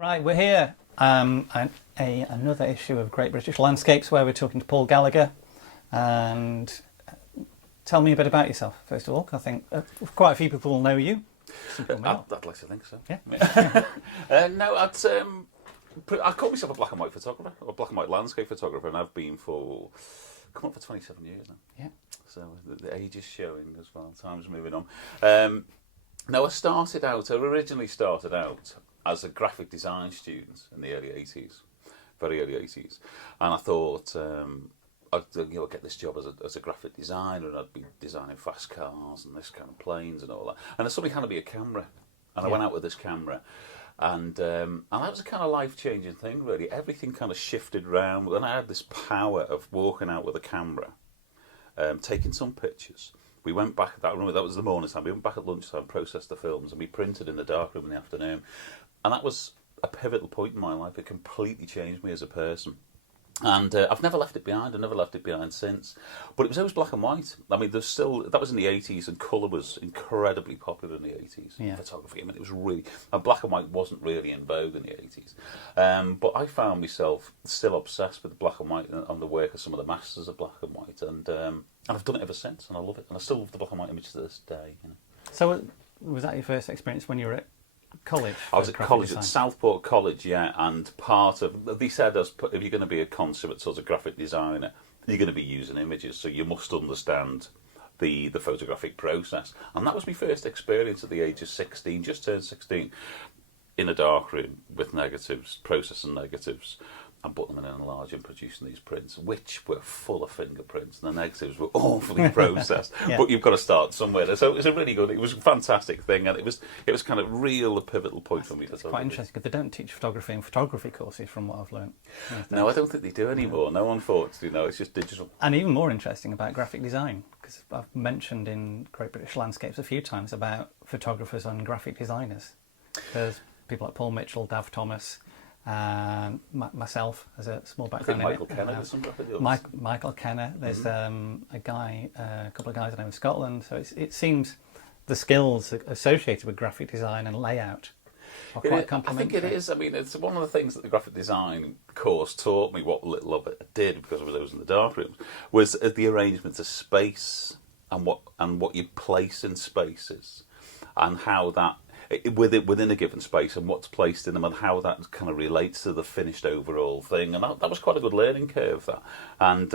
Right, we're here. Another issue of Great British Landscapes where we're talking to Paul Gallagher. And tell me a bit about yourself, first of all, 'cause I think quite a few people will know you. I'd like to think so. Yeah. No, I call myself a black and white photographer, or black and white landscape photographer, and I've been for come up for 27 years now. Yeah. So the age is showing as well. Time's moving on. No, I originally started out as a graphic design student in the early 80s, very early 80s, and I thought I'd get this job as a graphic designer, and I'd be designing fast cars and this kind of planes and all that. And somebody handed me a camera, and I went out with this camera, and that was a kind of life-changing thing, really. Everything kind of shifted around, and I had this power of walking out with a camera, taking some pictures. We went back, I remember that was the morning time, we went back at lunchtime, processed the films, and we printed in the darkroom in the afternoon. And that was a pivotal point in my life. It completely changed me as a person. And I've never left it behind. I've never left it behind since. But it was always black and white. I mean, that was in the 80s, and colour was incredibly popular in the 80s. Yeah. Photography, I mean, it was really... And black and white wasn't really in vogue in the 80s. But I found myself still obsessed with black and white and the work of some of the masters of black and white. And I've done it ever since, and I love it. And I still love the black and white image to this day. You know. So was that your first experience when you were at college? I was at college, at Southport College, yeah, and they said if you're going to be a consummate sort of graphic designer, you're going to be using images, so you must understand the photographic process. And that was my first experience at the age of 16, just turned 16, in a dark room with negatives, processing negatives, and putting them in an enlarger and producing these prints, which were full of fingerprints, and the negatives were awfully processed. Yeah. But you've got to start somewhere. So it was it was a fantastic thing, and it was kind of a pivotal point for me. It's quite interesting because they don't teach photography in photography courses, from what I've learned. No, I don't think they do anymore. No, unfortunately, no. It's just digital. And even more interesting about graphic design, because I've mentioned in Great British Landscapes a few times about photographers and graphic designers. There's people like Paul Mitchell, Dav Thomas, myself as a small background. I think Michael Kenner does some graphic design. Michael Kenner. There's a couple of guys I know in Scotland. So it seems the skills associated with graphic design and layout are quite complementary. I think it is. I mean, it's one of the things that the graphic design course taught me. What little of it I did, because I was always in the dark rooms, was the arrangement of space and what you place in spaces, and how that within a given space, and what's placed in them, and how that kind of relates to the finished overall thing. And that was quite a good learning curve, that. And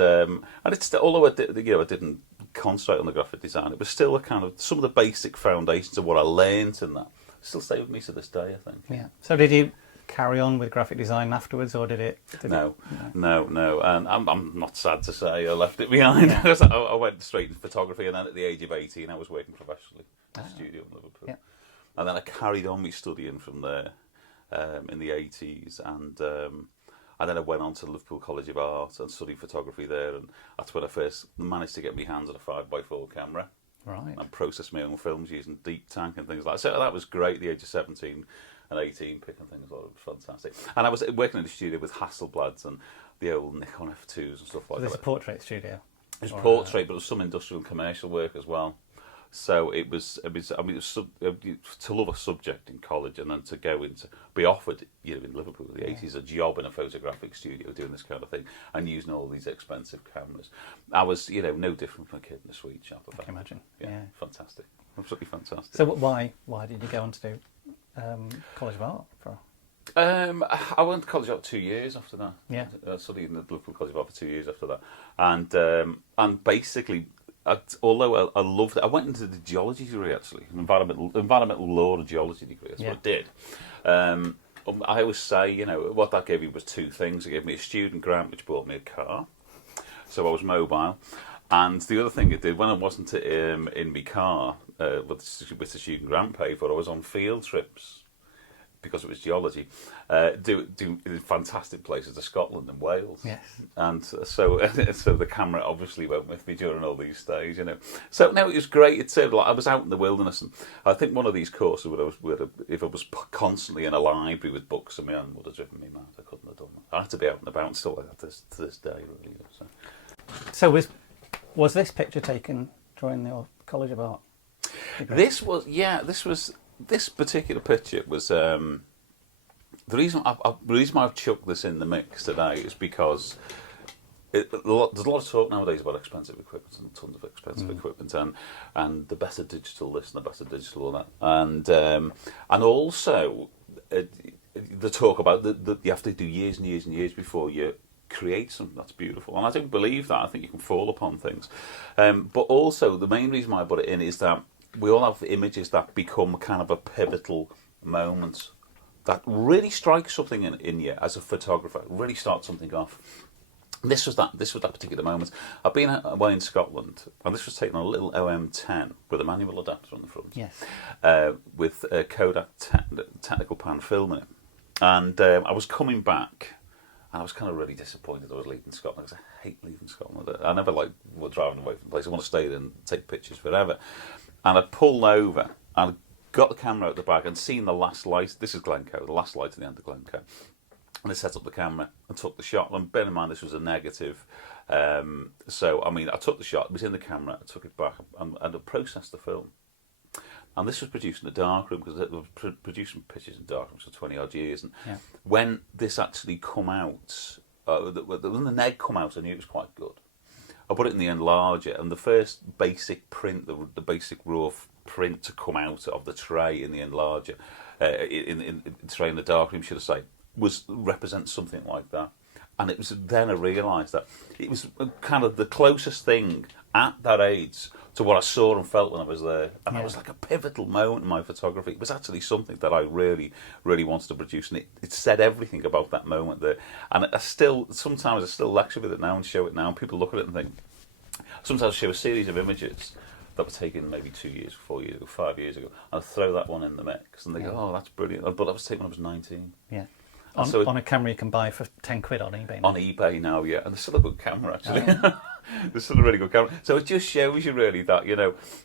it's still, although I didn't concentrate on the graphic design, it was still a kind of some of the basic foundations of what I learned in that still stay with me to this day, I think. Yeah. So did you carry on with graphic design afterwards, or did it? No. And I'm not sad to say I left it behind. Yeah. I went straight into photography, and then at the age of 18, I was working professionally in a studio in Liverpool. Yeah. And then I carried on my studying from there in the 80s, and then I went on to Liverpool College of Art and studied photography there, and that's when I first managed to get my hands on a 5x4 camera. Right. And process my own films using deep tank and things like that. So that was great at the age of 17 and 18, picking things like that. It was fantastic. And I was working in the studio with Hasselblads and the old Nikon F2s and stuff like that. There's a portrait studio. It was portrait, but there was some industrial and commercial work as well. So it was to love a subject in college, and then to go into be offered, in Liverpool in the 80s, a job in a photographic studio doing this kind of thing and using all these expensive cameras. I was, no different from a kid in a sweet shop. I can imagine. Yeah. Fantastic, absolutely fantastic. So why did you go on to do College of Art for? I went to college art 2 years after that. Yeah. I studied in the Liverpool College of Art for 2 years after that, and basically. Although I loved it, I went into the geology degree, actually, environmental law and geology degree. That's what I did. I always say, what that gave me was two things. It gave me a student grant, which bought me a car, so I was mobile. And the other thing it did, when I wasn't in my car with the student grant paid for, I was on field trips, because it was geology, do fantastic places to Scotland and Wales. Yes. And so the camera obviously went with me during all these days, So no, it was great. It served like I was out in the wilderness, and I think one of these courses if I was constantly in a library with books in my hand, would have driven me mad. I couldn't have done that. I had to be out and about, and still like that to this day, really. So was this picture taken during the College of Art? This particular picture was The reason why I've chucked this in the mix today is because there's a lot of talk nowadays about expensive equipment and tons of expensive equipment and the better digital this and the better digital that, and also the talk about that you have to do years and years and years before you create something that's beautiful, and I don't believe that. I think you can fall upon things, but also the main reason why I put it in is that we all have images that become kind of a pivotal moment that really strikes something in you as a photographer, really starts something off. This was that particular moment. I've been away in Scotland, and this was taken on a little OM10 with a manual adapter on the front. Yes. With a Kodak technical pan film in it. And I was coming back, and I was kind of really disappointed I was leaving Scotland, because I hate leaving Scotland. I never like driving away from the place. I want to stay there and take pictures forever. And I pulled over, and got the camera out the bag, and seen the last light. This is Glencoe, the last light at the end of Glencoe. And I set up the camera and took the shot. And bear in mind, this was a negative. So, I mean, I took the shot, it was in the camera, I took it back, and I processed the film. And this was produced in a darkroom, because they were producing pictures in darkrooms for 20 odd years. And when this actually come out, when the neg come out, I knew it was quite good. I put it in the enlarger, and the first basic print, the basic raw print to come out of the tray in the enlarger, in tray in the darkroom, should I say, represents something like that. And it was then I realised that it was kind of the closest thing at that age to what I saw and felt when I was there. And it was like a pivotal moment in my photography. It was actually something that I really, really wanted to produce, and it said everything about that moment there. And sometimes I still lecture with it now and show it now, and people look at it and think, sometimes I show a series of images that were taken maybe 2 years, 4 years ago, 5 years ago, and I throw that one in the mix, and they go, "Oh, that's brilliant." But that was taken when I was 19. Yeah. On a camera you can buy for 10 quid on eBay now. On eBay now, yeah. And they're still a good camera, actually. They're still a really good camera. So it just shows you really that,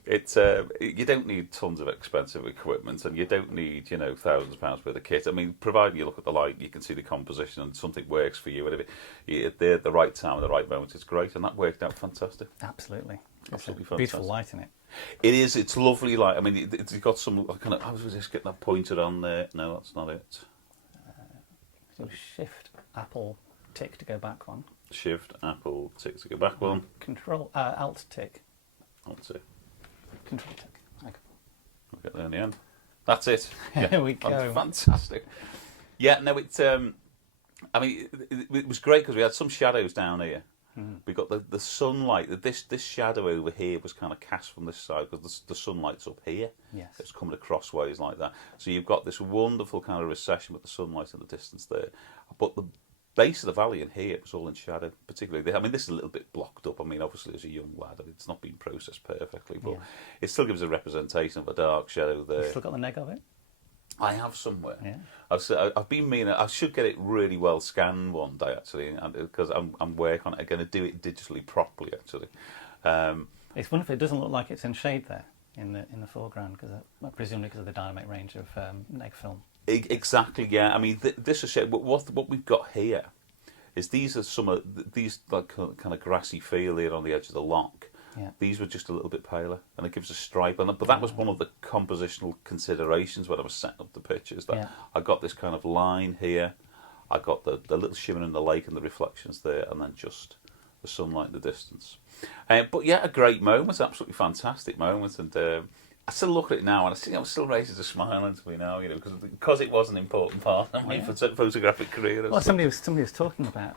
it's you don't need tons of expensive equipment, and you don't need, thousands of pounds worth of kit. I mean, provided you look at the light, you can see the composition, and something works for you. And if you're there at the right time, at the right moment, it's great. And that worked out fantastic. Absolutely. Absolutely fantastic. Beautiful light in it. It is. It's lovely light. I mean, it's got some kind of... I was just getting that pointed on there. No, that's not it. So Shift, Apple, tick to go back one. Shift, Apple, tick to go back one. Control, Alt, tick. Alt, tick. Control, tick. Okay. We'll get there in the end. That's it. Yeah. Here we go. Fantastic. Yeah, no, I mean, it was great because we had some shadows down here. We got the sunlight. This shadow over here was kind of cast from this side because the sunlight's up here. Yes. It's coming across ways like that. So you've got this wonderful kind of recession with the sunlight in the distance there. But the base of the valley in here was all in shadow, particularly. I mean, this is a little bit blocked up. I mean, obviously, as a young lad, it's not been processed perfectly, but it still gives a representation of a dark shadow there. You still got the neg of it? I have somewhere. Yeah. I've been meaning. I should get it really well scanned one day, actually, because I'm working on it. I'm going to do it digitally properly, actually. It's wonderful. It doesn't look like it's in shade there in the foreground, because presumably because of the dynamic range of neg film. Exactly. Yeah. I mean, this is shade. But what we've got here is these are some of these like kind of grassy feel here on the edge of the lock. Yeah. These were just a little bit paler, and it gives a stripe. But that was one of the compositional considerations when I was setting up the pictures. That I got this kind of line here, I got the little shimmer in the lake and the reflections there, and then just the sunlight in the distance. But yeah, a great moment, absolutely fantastic moment, and I still look at it now, and it still raises a smile into me now, because it was an important part of my photographic career. Well, somebody was talking about.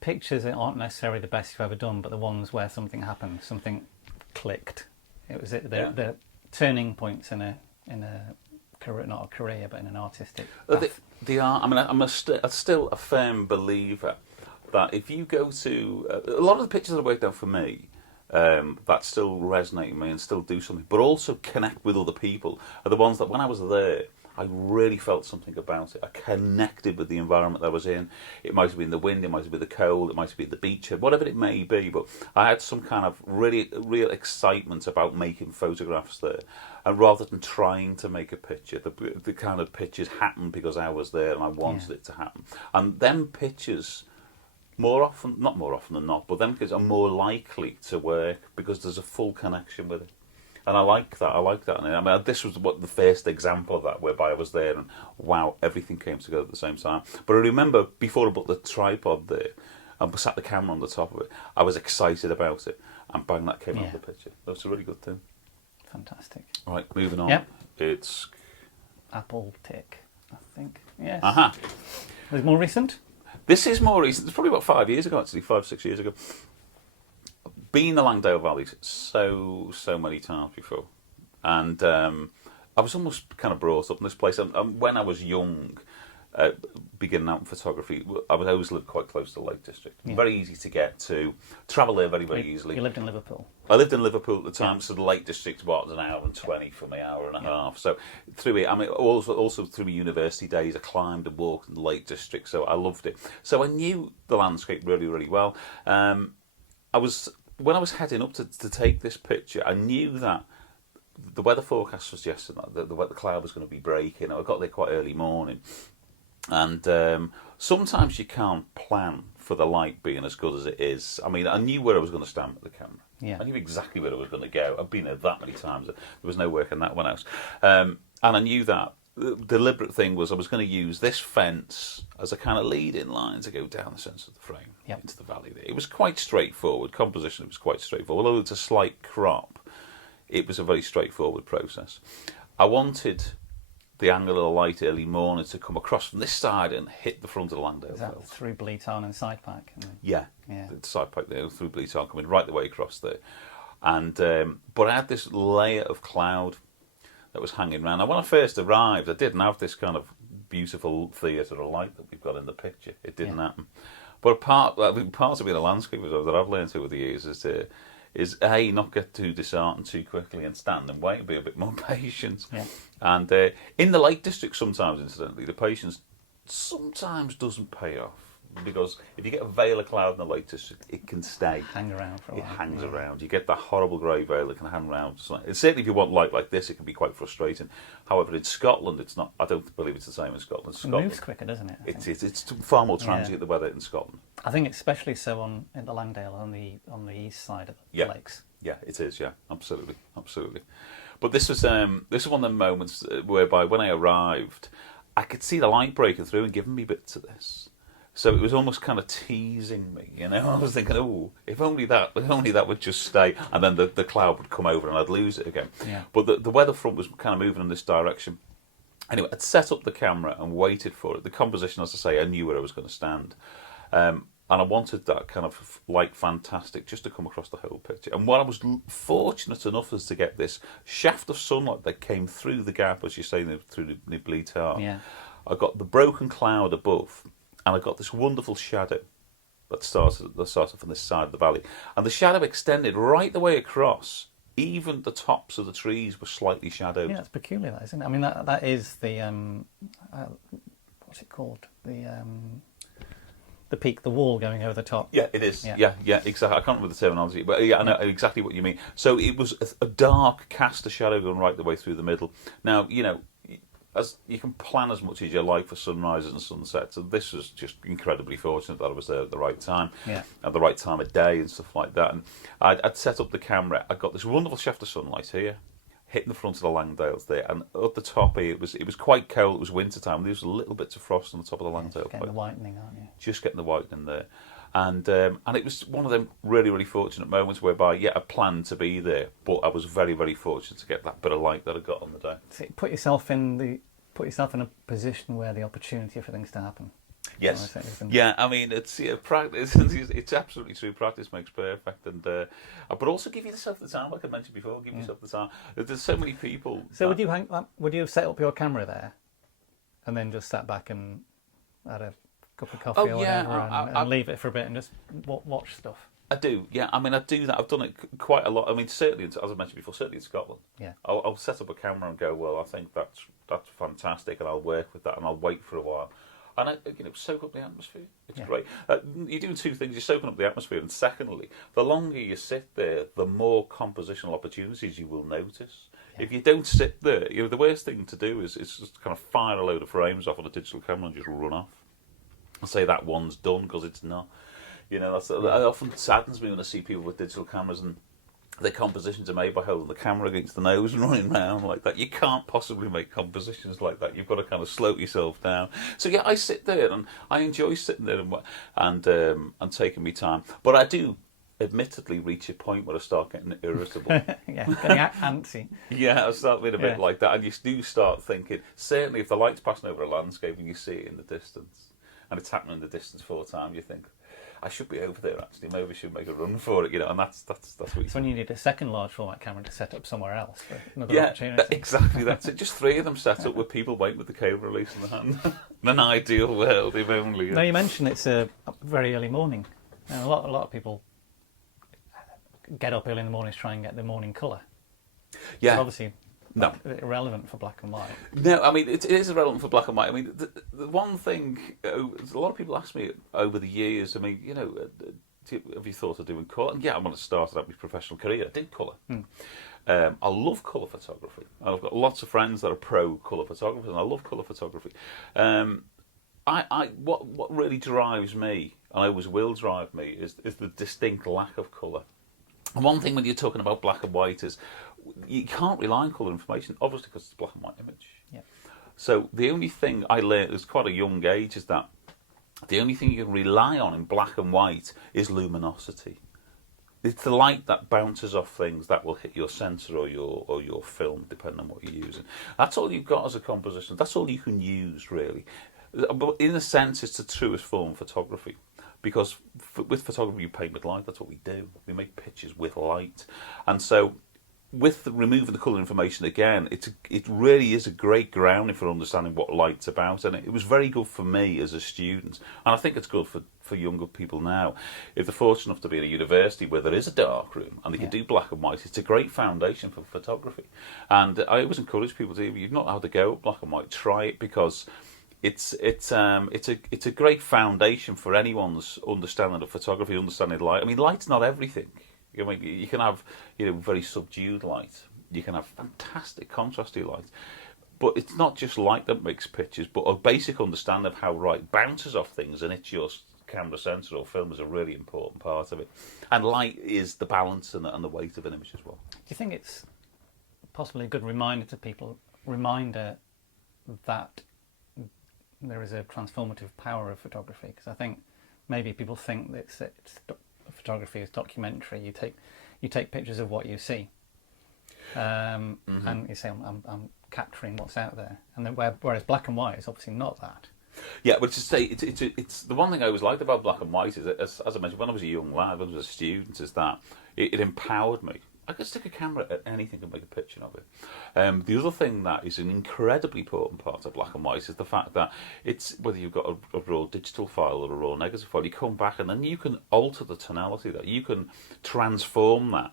Pictures aren't necessarily the best you've ever done, but the ones where something happened, something clicked. It was the turning points in a career, not a career, but in an artistic path. They are. I mean, I'm still a firm believer that if you go to a lot of the pictures that worked out for me, that still resonate with me and still do something, but also connect with other people, are the ones that when I was there, I really felt something about it. I connected with the environment I was in. It might have been the wind, it might have been the cold, it might have been the beach, whatever it may be. But I had some kind of real excitement about making photographs there. And rather than trying to make a picture, the kind of pictures happened because I was there and I wanted it to happen. And them pictures, not more often than not, but them pictures are more likely to work because there's a full connection with it. And I like that. And I mean, this was the first example of that, whereby I was there and wow, everything came together at the same time. But I remember before I put the tripod there and sat the camera on the top of it, I was excited about it, and bang, that came out of the picture. That's a really good thing. Fantastic. Right, moving on. Yep. It's Apple tick, I think. Yes. Aha. Is it more recent? This is more recent. It's probably about 5 years ago, actually, 5-6 years ago. Been in the Langdale Valleys so many times before, and I was almost kind of brought up in this place. And when I was young, beginning out in photography, I would always live quite close to the Lake District. Yeah. Very easy to get to, travel there very easily. You lived in Liverpool? I lived in Liverpool at the time, so the Lake District was an hour and 20 from me, hour and a half. So through it, I mean, also through my university days, I climbed and walked in the Lake District, so I loved it. So I knew the landscape really, really well. When I was heading up to take this picture, I knew that the weather forecast suggested that the cloud was going to be breaking. I got there quite early morning. And sometimes you can't plan for the light being as good as it is. I mean, I knew where I was going to stand with the camera. Yeah. I knew exactly where I was going to go. I've been there that many times. There was no work in that one else. And I knew that the deliberate thing was I was going to use this fence as a kind of lead-in line to go down the centre of the frame into the valley there. It was quite straightforward. Composition, it was quite straightforward. Although it's a slight crop, it was a very straightforward process. I wanted the angle of the light early morning to come across from this side and hit the front of the Langdale Fells. Through Bleatarn and Side Pack? Yeah. The Side Pack there, through Bleatarn, coming right the way across there. And but I had this layer of cloud that was hanging around. Now, when I first arrived, I didn't have this kind of beautiful theatre of light that we've got in the picture. It didn't happen. But part of being a landscaper that I've learned over the years is A, not get too disheartened too quickly and stand and wait, be a bit more patient. Yeah. And in the Lake District sometimes, incidentally, the patience sometimes doesn't pay off. Because if you get a veil of cloud in the Lake District, it can stay. Hang around for a while. It hangs around. You get that horrible grey veil that can hang around. Certainly if you want light like this, it can be quite frustrating. However, in Scotland, it's not. I don't believe it's the same in Scotland. It moves quicker, doesn't it? It's far more transient, the weather in Scotland. I think especially so in the Langdale, on the east side of the lakes. Yeah, it is, absolutely. But this was one of the moments whereby when I arrived, I could see the light breaking through and giving me bits of this. So it was almost kind of teasing me, you know. I was thinking, oh, if only that would just stay, and then the cloud would come over and I'd lose it again. Yeah. But the weather front was kind of moving in this direction. Anyway, I'd set up the camera and waited for it. The composition, as I say, I knew where I was going to stand. And I wanted that kind of light fantastic just to come across the whole picture. And what I was fortunate enough as to get this shaft of sunlight that came through the gap, as you say, through the Bleatarn. Yeah. I got the broken cloud above, and I got this wonderful shadow that started from this side of the valley. And the shadow extended right the way across. Even the tops of the trees were slightly shadowed. Yeah, it's peculiar, that, isn't it? I mean, that is the what's it called? The peak, the wall going over the top. Yeah, it is. Yeah, exactly. I can't remember the terminology, but I know exactly what you mean. So it was a dark cast of shadow going right the way through the middle. Now, you know, as you can plan as much as you like for sunrises and sunsets, and this was just incredibly fortunate that I was there at the right time, at the right time of day and stuff like that. And I'd set up the camera. I got this wonderful shaft of sunlight here, hitting the front of the Langdales there, and at the top here, it was quite cold. It was winter time. There was a little bit of frost on the top of the Langdale. Just getting the whitening, aren't you? Just getting the whitening there. And it was one of them really, really fortunate moments whereby, I planned to be there, but I was very, very fortunate to get that bit of light that I got on the day. So put yourself in a position where the opportunity for things to happen. Yes. Yeah, I mean, it's practice. It's absolutely true. Practice makes perfect, and but also give yourself the time, like I mentioned before. Give yourself the time. There's so many people. So would you have set up your camera there, and then just sat back and had a cup of coffee or whatever, and leave it for a bit and just watch stuff? I do, yeah. I mean, I do that. I've done it quite a lot. I mean, certainly, as I mentioned before, certainly in Scotland. Yeah. I'll set up a camera and go, well, I think that's fantastic, and I'll work with that, and I'll wait for a while. And soak up the atmosphere. It's great. You're doing two things. You're soaking up the atmosphere, and secondly, the longer you sit there, the more compositional opportunities you will notice. Yeah. If you don't sit there, the worst thing to do is just kind of fire a load of frames off on a digital camera and just run off. I'll say that one's done, because it's not. You know, that often saddens me when I see people with digital cameras and the compositions are made by holding the camera against the nose and running around like that. You can't possibly make compositions like that. You've got to kind of slow yourself down. So yeah, I sit there and I enjoy sitting there and taking me time. But I do admittedly reach a point where I start getting irritable. Yeah, getting antsy. Yeah, I start being a bit Yeah. like that, and you do start thinking. Certainly, if the light's passing over a landscape and you see it in the distance, and it's happening in the distance 4 times, you think, I should be over there actually. Maybe I should make a run for it, and that's what you. It's when you need a second large format camera to set up somewhere else for another Yeah, opportunity. exactly. That's it. Just 3 of them set up with people waiting with the cable release in the hand. In an ideal world, if only. Now you mentioned it's a very early morning. Now, a lot of people get up early in the morning to try and get the morning colour. Yeah. But obviously, No. irrelevant for black and white. No, I mean, it is irrelevant for black and white. I mean, the one thing, a lot of people ask me over the years, I mean, have you thought of doing colour? And yeah, I'm going to start out my professional career. I did colour. I love colour photography. I've got lots of friends that are pro colour photographers, and I love colour photography. What really drives me, and always will drive me, is the distinct lack of colour. And one thing when you're talking about black and white is you can't rely on colour information, obviously, because it's a black and white image. Yeah. So the only thing I learned at quite a young age is that the only thing you can rely on in black and white is luminosity. It's the light that bounces off things that will hit your sensor or your film, depending on what you're using. That's all you've got as a composition. That's all you can use, really. But in a sense, it's the truest form of photography. Because with photography, you paint with light. That's what we do. We make pictures with light. And so with removing the colour information again, it really is a great grounding for understanding what light's about. And it was very good for me as a student. And I think it's good for younger people now. If they're fortunate enough to be in a university where there is a dark room and they can do black and white, it's a great foundation for photography. And I always encourage people to, if you've not had to go with black and white, try it, because it's a great foundation for anyone's understanding of photography, understanding light. I mean, light's not everything. I mean, you can have very subdued light. You can have fantastic contrasty light, but it's not just light that makes pictures. But a basic understanding of how light bounces off things and it's your camera sensor or film is a really important part of it. And light is the balance and the weight of an image as well. Do you think it's possibly a good reminder to people, that there is a transformative power of photography? Because I think maybe people think that photography is documentary. You take pictures of what you see, and you say, I'm capturing what's out there. And then whereas black and white is obviously not that. Yeah, but to say it's the one thing I always liked about black and white is that, as I mentioned, when I was a young lad, when I was a student, is that it empowered me. I could stick a camera at anything and make a picture of it. The other thing that is an incredibly important part of black and white is the fact that it's, whether you've got a raw digital file or a raw negative file, you come back and then you can alter the tonality, that you can transform that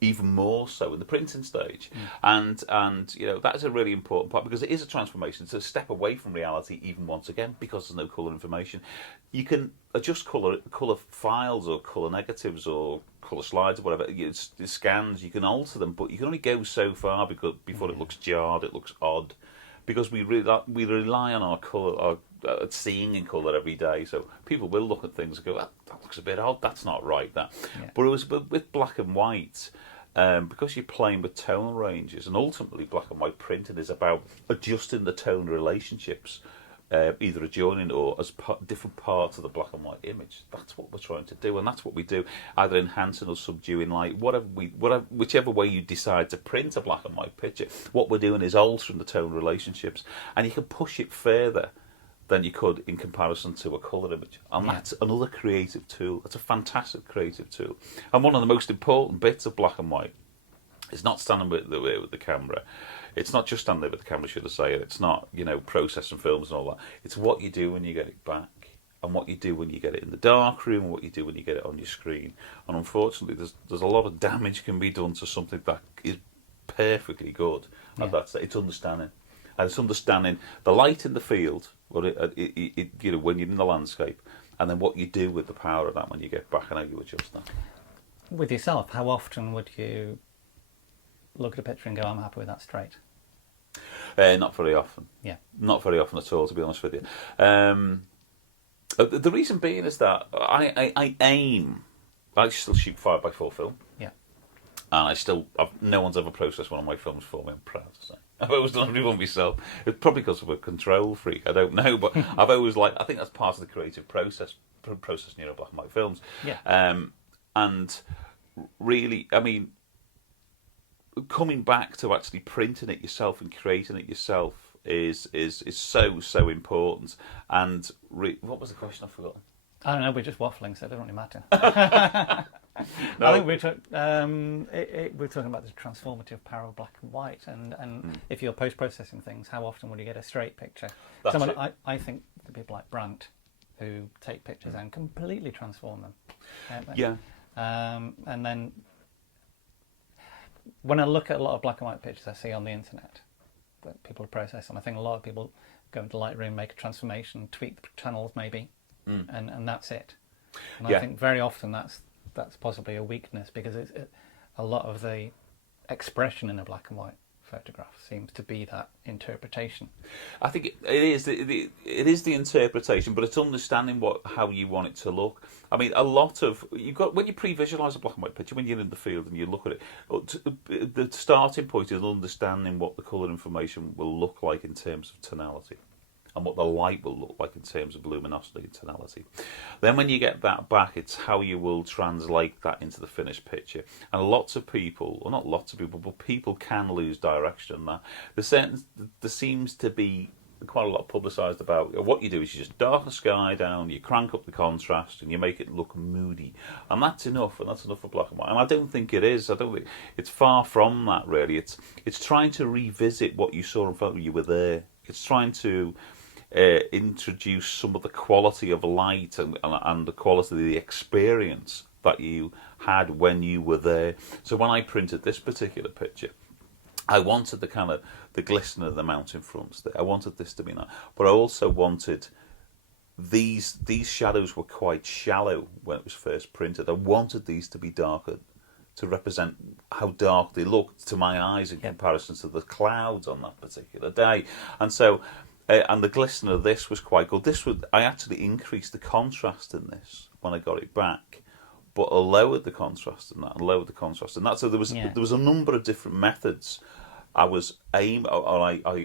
even more so in the printing stage. And that is a really important part, because it is a transformation. It's a step away from reality even once again, because there's no colour information. You can adjust colour files or colour negatives or colour slides or whatever, scans, you can alter them, but you can only go so far before it looks jarred, it looks odd, because we rely on our colour, seeing in colour every day. So people will look at things and go, that looks a bit odd, that's not right, that. Yeah. But it was with black and white, because you're playing with tonal ranges, and ultimately black and white printing is about adjusting the tone relationships, either adjoining or as different parts of the black and white image. That's what we're trying to do, and that's what we do, either enhancing or subduing light, whichever way you decide to print a black and white picture. What we're doing is altering the tone relationships, and you can push it further than you could in comparison to a colour image. And that's another creative tool. That's a fantastic creative tool. And one of the most important bits of black and white is not standing with the camera. It's not just standing there with the camera, should I say. It's not, processing films and all that. It's what you do when you get it back, and what you do when you get it in the dark room, and what you do when you get it on your screen. And unfortunately, there's a lot of damage can be done to something that is perfectly good. Yeah. It's understanding. And it's understanding the light in the field, when you're in the landscape, and then what you do with the power of that when you get back, and how you adjust that. With yourself, how often would you look at a picture and go, I'm happy with that straight? Not very often. Yeah. Not very often at all, to be honest with you. The reason being is that I still shoot 5x4 film. Yeah. And no one's ever processed one of my films for me, I'm proud to say. I've always done everyone myself. It's probably because I'm a control freak, I don't know, but I've always I think that's part of the creative processing, black and white films. Yeah. And really, I mean, coming back to actually printing it yourself and creating it yourself is so important. And what was the question? I've forgotten. I don't know. We're just waffling, so it doesn't really matter. No. I think we're talking about the transformative power of black and white, and if you're post-processing things, how often would you get a straight picture? I think the people like Brandt, who take pictures and completely transform them. Yeah. And then when I look at a lot of black and white pictures I see on the internet that people process, and I think a lot of people go into Lightroom, make a transformation, tweak the channels maybe, and that's it. And I think very often that's possibly a weakness, because a lot of the expression in a black and white photograph seems to be that interpretation. I think it is the interpretation, but it's understanding how you want it to look. I mean, a lot of when you pre-visualize a black and white picture, when you're in the field and you look at it, the starting point is understanding what the colour information will look like in terms of tonality, and what the light will look like in terms of luminosity and tonality. Then when you get that back, it's how you will translate that into the finished picture. And lots of people, or not lots of people, but people can lose direction on that. There seems to be quite a lot publicised about what you do is you just darken the sky down, you crank up the contrast, and you make it look moody. And that's enough for black and white. And I don't think it is. I don't think it's far from that, really. It's trying to revisit what you saw and felt when you were there. It's trying to introduce some of the quality of light and the quality of the experience that you had when you were there. So when I printed this particular picture, I wanted the glisten of the mountain fronts there. I wanted this to be that, but I also wanted these shadows were quite shallow when it was first printed. I wanted these to be darker, to represent how dark they looked to my eyes in comparison to the clouds on that particular day. And so and the glisten of this was quite good. I actually increased the contrast in this when I got it back, but I lowered the contrast in that, So there was a number of different methods I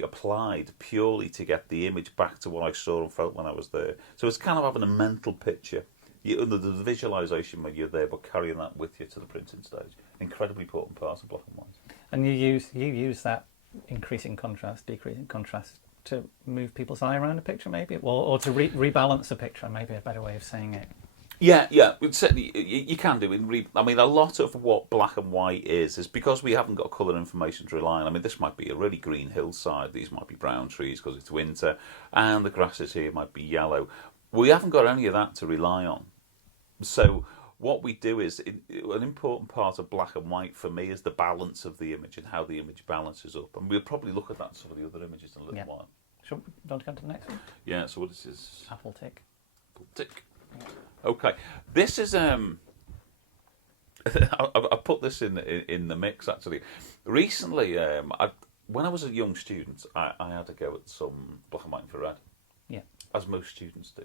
applied purely to get the image back to what I saw and felt when I was there. So it's kind of having a mental picture. The visualisation when you're there, but carrying that with you to the printing stage. Incredibly important part of black and white. And you use that increasing contrast, decreasing contrast to move people's eye around a picture, maybe, or to rebalance a picture, maybe a better way of saying it. Yeah, certainly you can do it. I mean, a lot of what black and white is because we haven't got colour information to rely on. I mean, this might be a really green hillside, these might be brown trees because it's winter, and the grasses here might be yellow. We haven't got any of that to rely on. So what we do is, an important part of black and white for me is the balance of the image and how the image balances up. And we'll probably look at that in some of the other images in a little while. Shall we want to go to the next one? Yeah, so what is this? Apple tick. Apple tick. Yeah. Okay. This is... I put this in the mix, actually. Recently, when I was a young student, I had to go at some black and white infrared. Yeah. As most students do.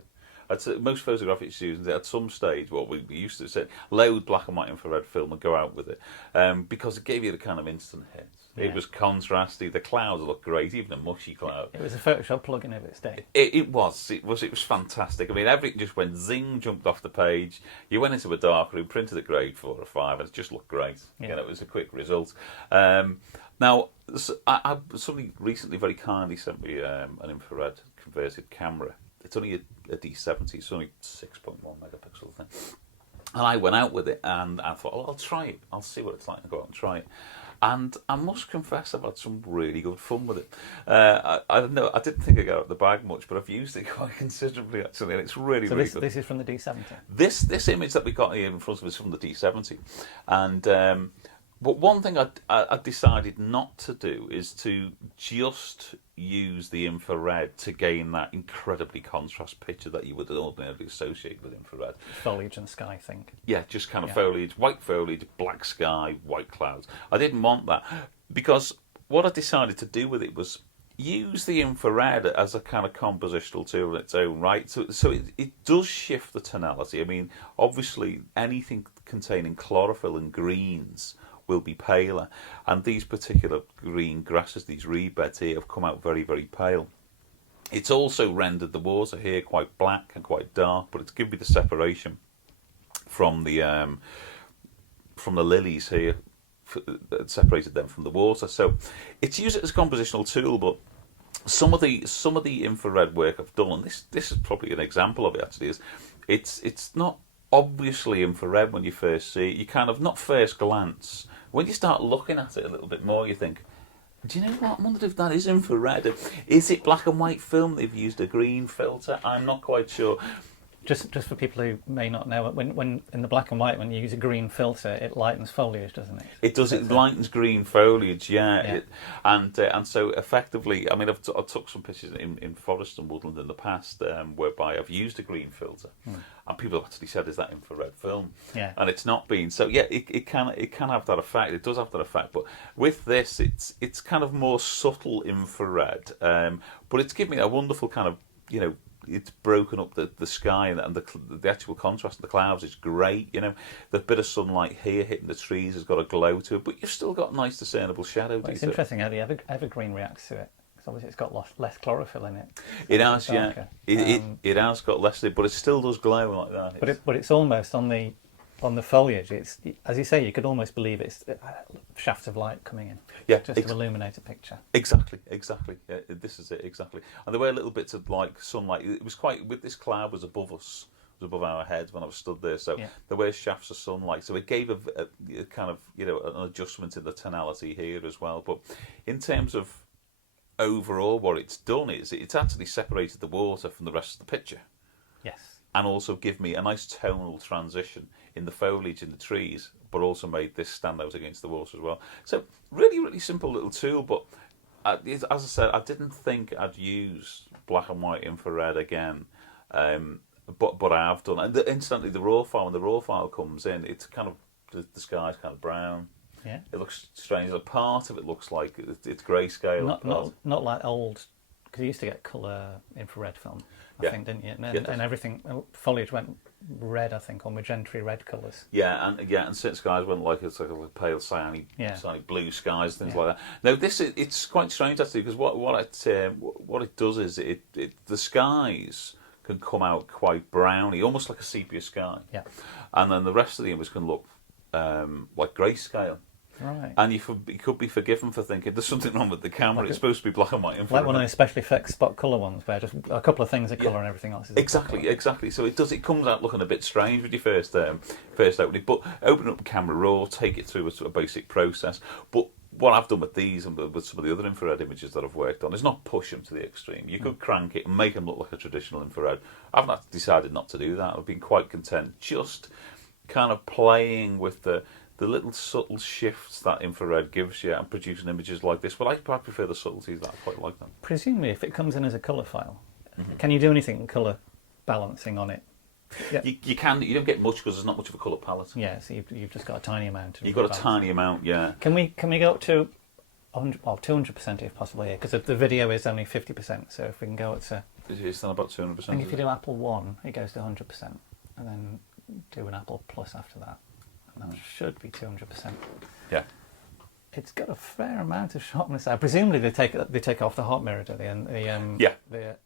Most photographic students at some stage, what we used to say, load black and white infrared film and go out with it, because it gave you the kind of instant hit. Yeah. It was contrasty. The clouds looked great, even a mushy cloud. It was a Photoshop plugin of its day. It was fantastic. I mean, everything just went zing, jumped off the page. You went into a dark room, printed a grade 4 or 5, and it just looked great. Yeah. You know, it was a quick result. Now, somebody recently very kindly sent me an infrared converted camera. It's only a D70, it's only 6.1 megapixel thing. And I went out with it and I thought, well, I'll try it. I'll see what it's like to go out and try it. And I must confess I've had some really good fun with it. I didn't think I got out of the bag much, but I've used it quite considerably, actually, and it's really good. So this is from the D70? This image that we got here in front of us is from the D70. And... but one thing I decided not to do is to just use the infrared to gain that incredibly contrast picture that you would ordinarily associate with infrared. Foliage and sky thing. Yeah, just kind of foliage, white foliage, black sky, white clouds. I didn't want that because what I decided to do with it was use the infrared as a kind of compositional tool in its own right. So it does shift the tonality. I mean, obviously anything containing chlorophyll and greens will be paler. And these particular green grasses, these reed beds here, have come out very, very pale. It's also rendered the water here quite black and quite dark, but it's given me the separation from the lilies here, that separated them from the water. So it's used as a compositional tool, but some of the infrared work I've done, and this is probably an example of it actually, is it's not obviously infrared when you first see it. You kind of, not first glance, when you start looking at it a little bit more, you think, do you know what? I wondered if that is infrared. Is it black and white film? They've used a green filter. I'm not quite sure. Just for people who may not know, when in the black and white, when you use a green filter, it lightens foliage, doesn't it? It does. It lightens green foliage, yeah. Yeah. And so effectively, I mean, I've took some pictures in forest and woodland in the past, whereby I've used a green filter, and people have actually said, "Is that infrared film?" Yeah. And it's not been. So yeah, it can have that effect. It does have that effect. But with this, it's kind of more subtle infrared, but it's given me a wonderful kind of, you know. It's broken up the sky, and the actual contrast of the clouds is great. You know, the bit of sunlight here hitting the trees has got a glow to it, but you've still got nice discernible shadow. Well, it's interesting how the evergreen reacts to it, because obviously it's got less chlorophyll in it. It has, yeah. It has got less of it, but it still does glow like that. But it's almost on the foliage. It's, as you say, you could almost believe it's shafts of light coming in. Yeah, just to illuminate a picture. Exactly. Yeah, this is it exactly. And there were little bits of like sunlight. It was quite, with this cloud was above us, was above our heads when I was stood there. So there were shafts of sunlight. So it gave a kind of, you know, an adjustment in the tonality here as well. But in terms of overall, what it's done is it's actually separated the water from the rest of the picture. Yes. And also give me a nice tonal transition in the foliage in the trees, but also made this stand out against the water as well. So really, really simple little tool, but as I said, I didn't think I'd use black and white infrared again, but I have done. And instantly, the raw file, when the raw file comes in, it's kind of, the sky's kind of brown. Yeah. It looks strange. A part of it looks like it's grayscale. Not like old, because you used to get colour infrared film, I think, didn't you? And everything, foliage went red, I think, or magenta red colours. Yeah, and certain skies went like, it's like a pale cyany blue skies, things like that. Now it's quite strange actually, because what it does is the skies can come out quite browny, almost like a sepia sky. Yeah. And then the rest of the image can look like grayscale. Right. And you could be forgiven for thinking there's something wrong with the camera. It's supposed to be black and white infrared. Like one of those special effects spot colour ones, where just a couple of things are colour and everything else is exactly. So it comes out looking a bit strange with your first opening, but open up the camera raw, take it through a basic process. But what I've done with these and with some of the other infrared images that I've worked on is not push them to the extreme. You could crank it and make them look like a traditional infrared. I've decided not to do that. I've been quite content just kind of playing with the little subtle shifts that infrared gives you and producing images like this. Well, I prefer the subtleties. That I quite like them. Presumably, if it comes in as a colour file, can you do anything colour balancing on it? Yeah. You can. You don't get much because there's not much of a colour palette. Yeah, so you've just got a tiny amount. You've got a tiny amount, yeah. Can we go up to 200% if possible here? Because the video is only 50%, so if we can go up to... It's then about 200%. I think if you do Apple 1, it goes to 100%, and then do an Apple Plus after that. And that should be 200%. Yeah. It's got a fair amount of sharpness. Presumably they take off the hot mirror, do they? And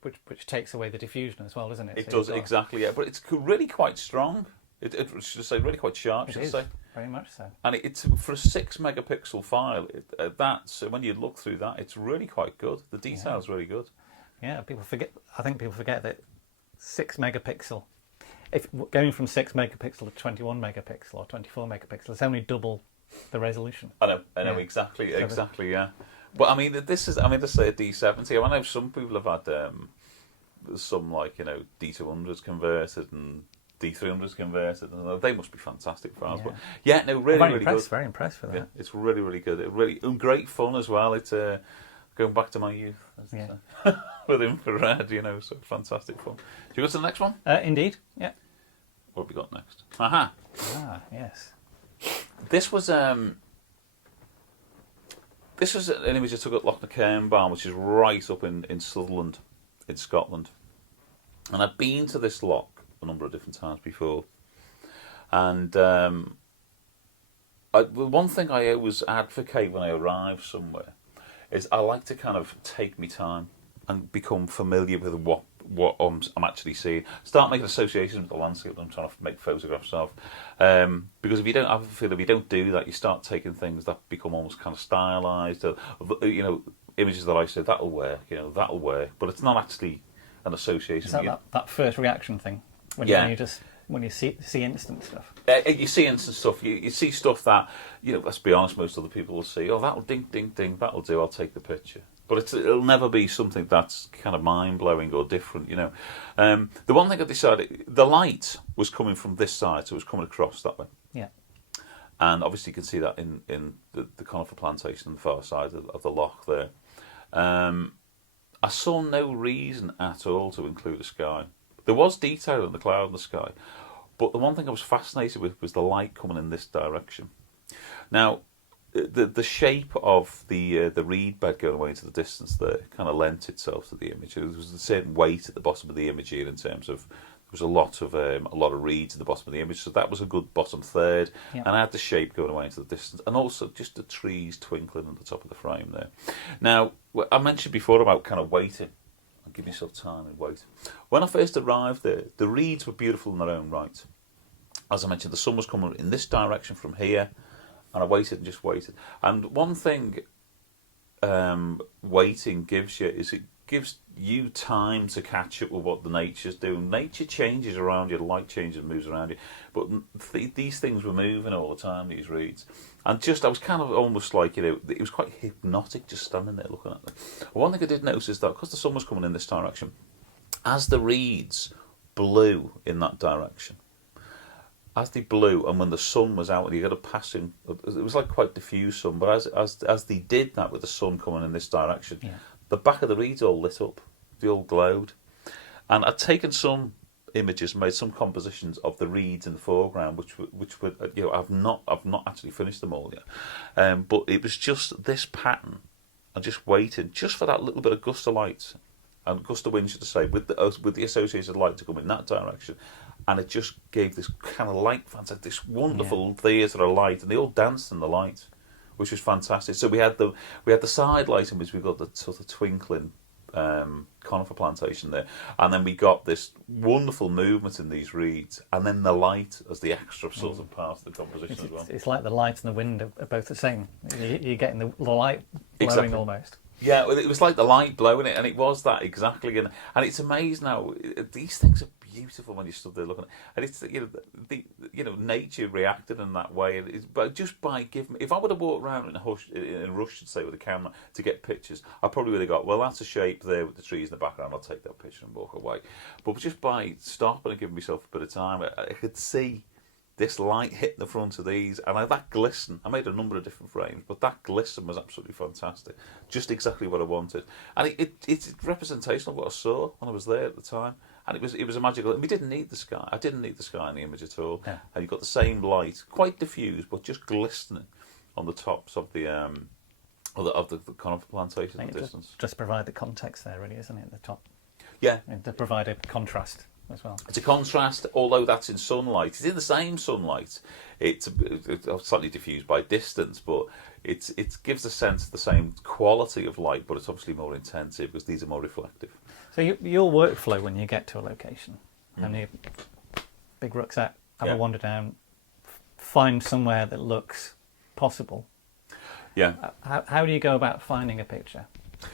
which takes away the diffusion as well, doesn't it? It does, exactly, yeah. But it's really quite strong. It should say really quite sharp, should I say. Very much so. And it's for a 6 megapixel file. So when you look through that, it's really quite good. The detail's really good. Yeah, I think people forget that 6 megapixel. If going from 6 megapixel to 21 megapixel or 24 megapixel, it's only double the resolution. I know exactly, yeah. But I mean, this is a D70. I know some people have had some D200s converted and D300s converted, and they must be fantastic files. Yeah. But really good. Very impressed with that. Yeah, it's really, really good. Great fun as well. It's going back to my youth, with infrared, so fantastic fun. Should we go to the next one? Indeed, yeah. What have we got next? Aha! Yes. This was an image I took at Loch na Cairnbarn, which is right up in Sutherland, in Scotland. And I've been to this loch a number of different times before. And the one thing I always advocate when I arrive somewhere is I like to kind of take my time and become familiar with what I'm actually seeing. Start making associations with the landscape that I'm trying to make photographs of. Because if you don't, I feel if you don't do that, you start taking things that become almost kind of stylized. Images that I say that'll work, that'll work, but it's not actually an association. Is that first reaction thing when you see instant stuff? You see instant stuff. You see stuff that let's be honest, most other people will see. Oh, that'll ding, ding, ding. That'll do. I'll take the picture. But it'll never be something that's kind of mind-blowing or different, The one thing I decided, the light was coming from this side, so it was coming across that way. Yeah. And obviously you can see that in the conifer plantation on the far side of the loch there. I saw no reason at all to include a sky. There was detail in the cloud in the sky, but the one thing I was fascinated with was the light coming in this direction. Now, the shape of the reed bed going away into the distance there kind of lent itself to the image. There was a certain weight at the bottom of the image here in terms of there was a lot of reeds at the bottom of the image, so that was a good bottom third. Yeah. And I had the shape going away into the distance, and also just the trees twinkling at the top of the frame there. Now, I mentioned before about kind of waiting. I'll give myself time and wait. When I first arrived there, the reeds were beautiful in their own right. As I mentioned, the sun was coming in this direction from here. And I waited and just waited. And one thing waiting gives you is it gives you time to catch up with what the nature's doing. Nature changes around you, the light changes and moves around you. But these things were moving all the time, these reeds. And I was kind of almost like, it was quite hypnotic just standing there looking at them. One thing I did notice is that because the sun was coming in this direction, as the reeds blew in that direction, as they blew, and when the sun was out, and you got a passing, it was like quite diffuse sun. But as they did that with the sun coming in this direction, the back of the reeds all lit up, they all glowed. And I'd taken some images, made some compositions of the reeds in the foreground, which were I've not actually finished them all yet. But it was just this pattern, and just waiting just for that little bit of gust of light, and gust of wind, should I say, with the associated light to come in that direction. And it just gave this kind of light, fantastic, this wonderful theatre of light, and they all danced in the light, which was fantastic. So we had the side light in which we got the sort of twinkling conifer plantation there, and then we got this wonderful movement in these reeds, and then the light as the extra sort of part of the composition as well. It's like the light and the wind are both the same. You're getting the light blowing exactly. Almost. Yeah, it was like the light blowing it, and it was that exactly. And it's amazing how these things are beautiful when you stood there looking at it. And it's nature reacted in that way. But just by giving, if I would have walked around in a rush, say, with a camera to get pictures, I probably would have got, well, that's a shape there with the trees in the background. I'll take that picture and walk away. But just by stopping and giving myself a bit of time, I could see this light hit the front of these, and that glisten, I made a number of different frames, but that glisten was absolutely fantastic. Just exactly what I wanted. And it's representation of what I saw when I was there at the time. And it was a magical, and we didn't need the sky. I didn't need the sky in the image at all. Yeah. And you've got the same light, quite diffused, but just glistening on the tops of the conifer plantation in the distance. Just provide the context there, really, isn't it, at the top? Yeah. And to provide a contrast as well. It's a contrast, although that's in sunlight. It's in the same sunlight. It's slightly diffused by distance, but it gives a sense of the same quality of light, but it's obviously more intensive because these are more reflective. So your workflow when you get to a location, and you big rucksack, have a wander down, find somewhere that looks possible. Yeah. How do you go about finding a picture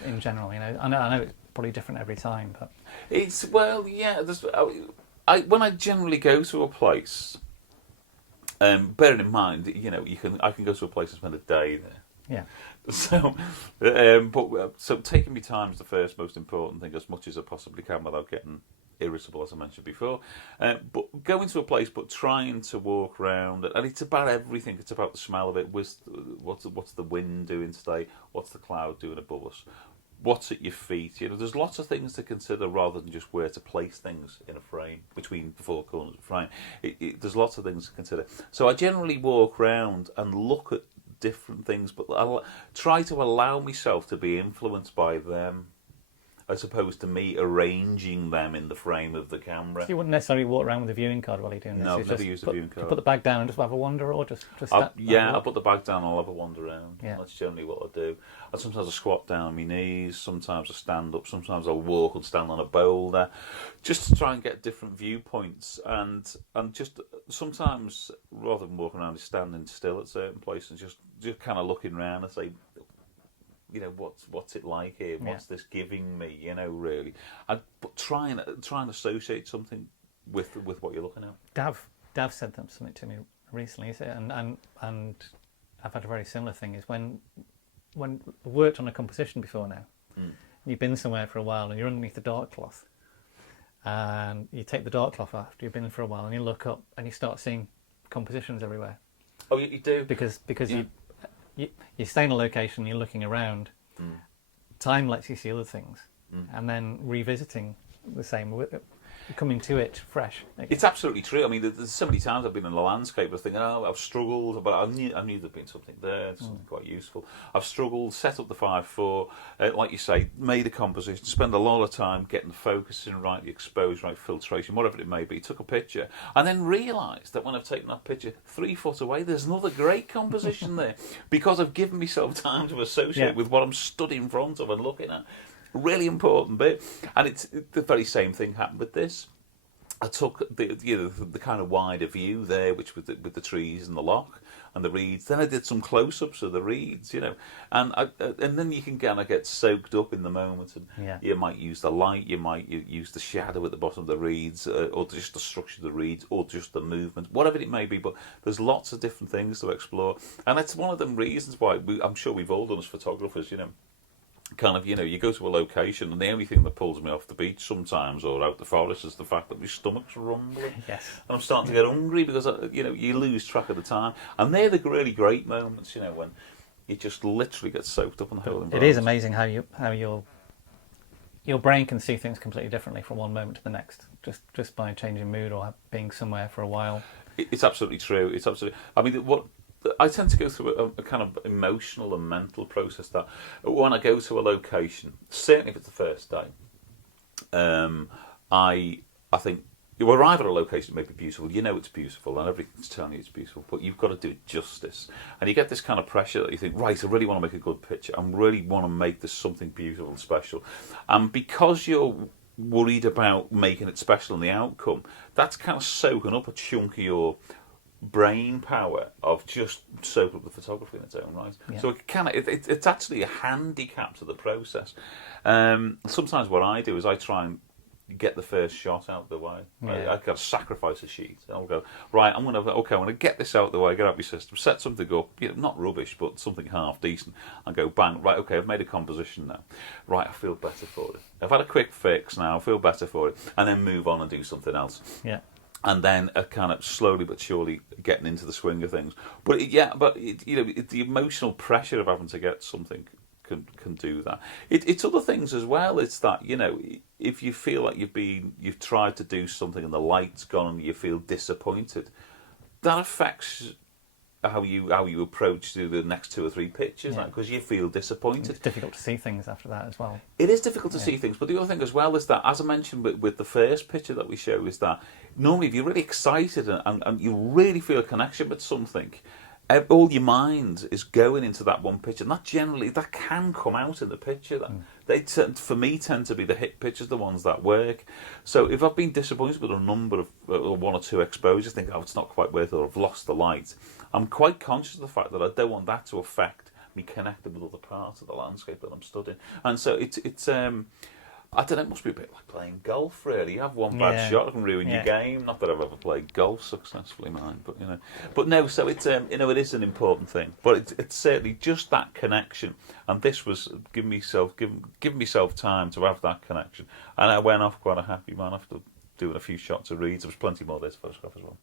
in general? I know it's probably different every time, but it's when I generally go to a place, bearing in mind I can go to a place and spend a day there. Yeah. So, so taking me time is the first most important thing, as much as I possibly can without getting irritable, as I mentioned before. But going to a place, but trying to walk around, and it's about everything. It's about the smell of it. What's the wind doing today? What's the cloud doing above us? What's at your feet? There's lots of things to consider rather than just where to place things in a frame, between the four corners of the frame. There's lots of things to consider. So I generally walk around and look at different things, but I'll try to allow myself to be influenced by them. as opposed to me arranging them in the frame of the camera. So you wouldn't necessarily walk around with a viewing card while you're doing this? No, You I've never just used a viewing card. put the bag down and just have a wander, or just I'll put the bag down and I'll have a wander around. Yeah. That's generally what I do. And sometimes I squat down on my knees, sometimes I stand up, sometimes I'll walk and stand on a boulder, just to try and get different viewpoints. And just sometimes, rather than walking around, just standing still at certain places, just kind of looking around and say, you know, what's it like here? What's this giving me? You know, really. But try and associate something with what you're looking at. Dav said something to me recently, and I've had a very similar thing. Is when I've worked on a composition before now, you've been somewhere for a while and you're underneath the dark cloth, and you take the dark cloth after you've been for a while and you look up and you start seeing compositions everywhere. Oh, you do? Because you stay in a location, you're looking around, time lets you see other things, and then revisiting the same, coming to it fresh. It's absolutely true. I mean, there's so many times I've been in the landscape, I was thinking, oh, I've struggled, but I knew there'd been something there, something quite useful. I've struggled, set up the 5/4, like you say, made a composition, spend a lot of time getting the focusing right, the exposure right, filtration, whatever it may be, took a picture, and then realised that when I've taken that picture 3 foot away, there's another great composition there, because I've given myself time to associate with what I'm stood in front of and looking at. Really important bit, and it's the very same thing happened with this. I took the kind of wider view there, which with the trees and the loch and the reeds. Then I did some close-ups of the reeds, you know, and then you can kind of get soaked up in the moment. And you might use the light, you might use the shadow at the bottom of the reeds, or just the structure of the reeds, or just the movement, whatever it may be. But there's lots of different things to explore, and it's one of them reasons why I'm sure we've all done as photographers, you know. Kind of, you know, you go to a location and the only thing that pulls me off the beach sometimes or out the forest is the fact that my stomach's rumbling. Yes. And I'm starting to get hungry because, you know, you lose track of the time. And they're the really great moments, you know, when you just literally get soaked up in the whole environment. It is amazing how your brain can see things completely differently from one moment to the next, just by changing mood or being somewhere for a while. It's absolutely true. It's absolutely. I mean, I tend to go through a kind of emotional and mental process that when I go to a location, certainly if it's the first day, I think you arrive at a location that may be beautiful, you know it's beautiful and everything's telling you it's beautiful, but you've got to do it justice. And you get this kind of pressure that you think, right, I really want to make a good picture. I really want to make this something beautiful and special. And because you're worried about making it special and the outcome, that's kind of soaking up a chunk of your brain power of just soak up the photography in its own right. Yeah. So it's actually a handicap to the process. Sometimes what I do is I try and get the first shot out of the way. I got to sacrifice a sheet. I'll go, right, I'm going to get this out of the way, get out my system, set something up, you know, not rubbish, but something half decent, and go, bang, right, okay, I've made a composition now. Right, I feel better for it. I've had a quick fix now, I feel better for it, and then move on and do something else. Yeah. And then kind of slowly but surely getting into the swing of things. But the emotional pressure of having to get something can do that. It's other things as well. It's that, you know, if you feel like you've tried to do something and the light's gone and you feel disappointed, that affects how you approach to the next 2 or 3 pictures, because you feel disappointed. It's difficult to see things after that as well. It is difficult to see things, but the other thing as well is that, as I mentioned with the first picture that we show, is that normally if you're really excited and you really feel a connection with something, all your mind is going into that one picture, and that can come out in the picture. They for me tend to be the hit pictures, the ones that work. So if I've been disappointed with a number of 1 or 2 exposures, think, oh, it's not quite worth it, or I've lost the light, I'm quite conscious of the fact that I don't want that to affect me connecting with other parts of the landscape that I'm studying. And so it's I don't know, it must be a bit like playing golf, really. You have one bad shot, it can ruin your game. Not that I've ever played golf successfully, mine, but you know. But no, so it's you know, it is an important thing. But it's certainly just that connection, and this was giving myself time to have that connection. And I went off quite a happy man after doing a few shots of reeds. There was plenty more there to photograph as well.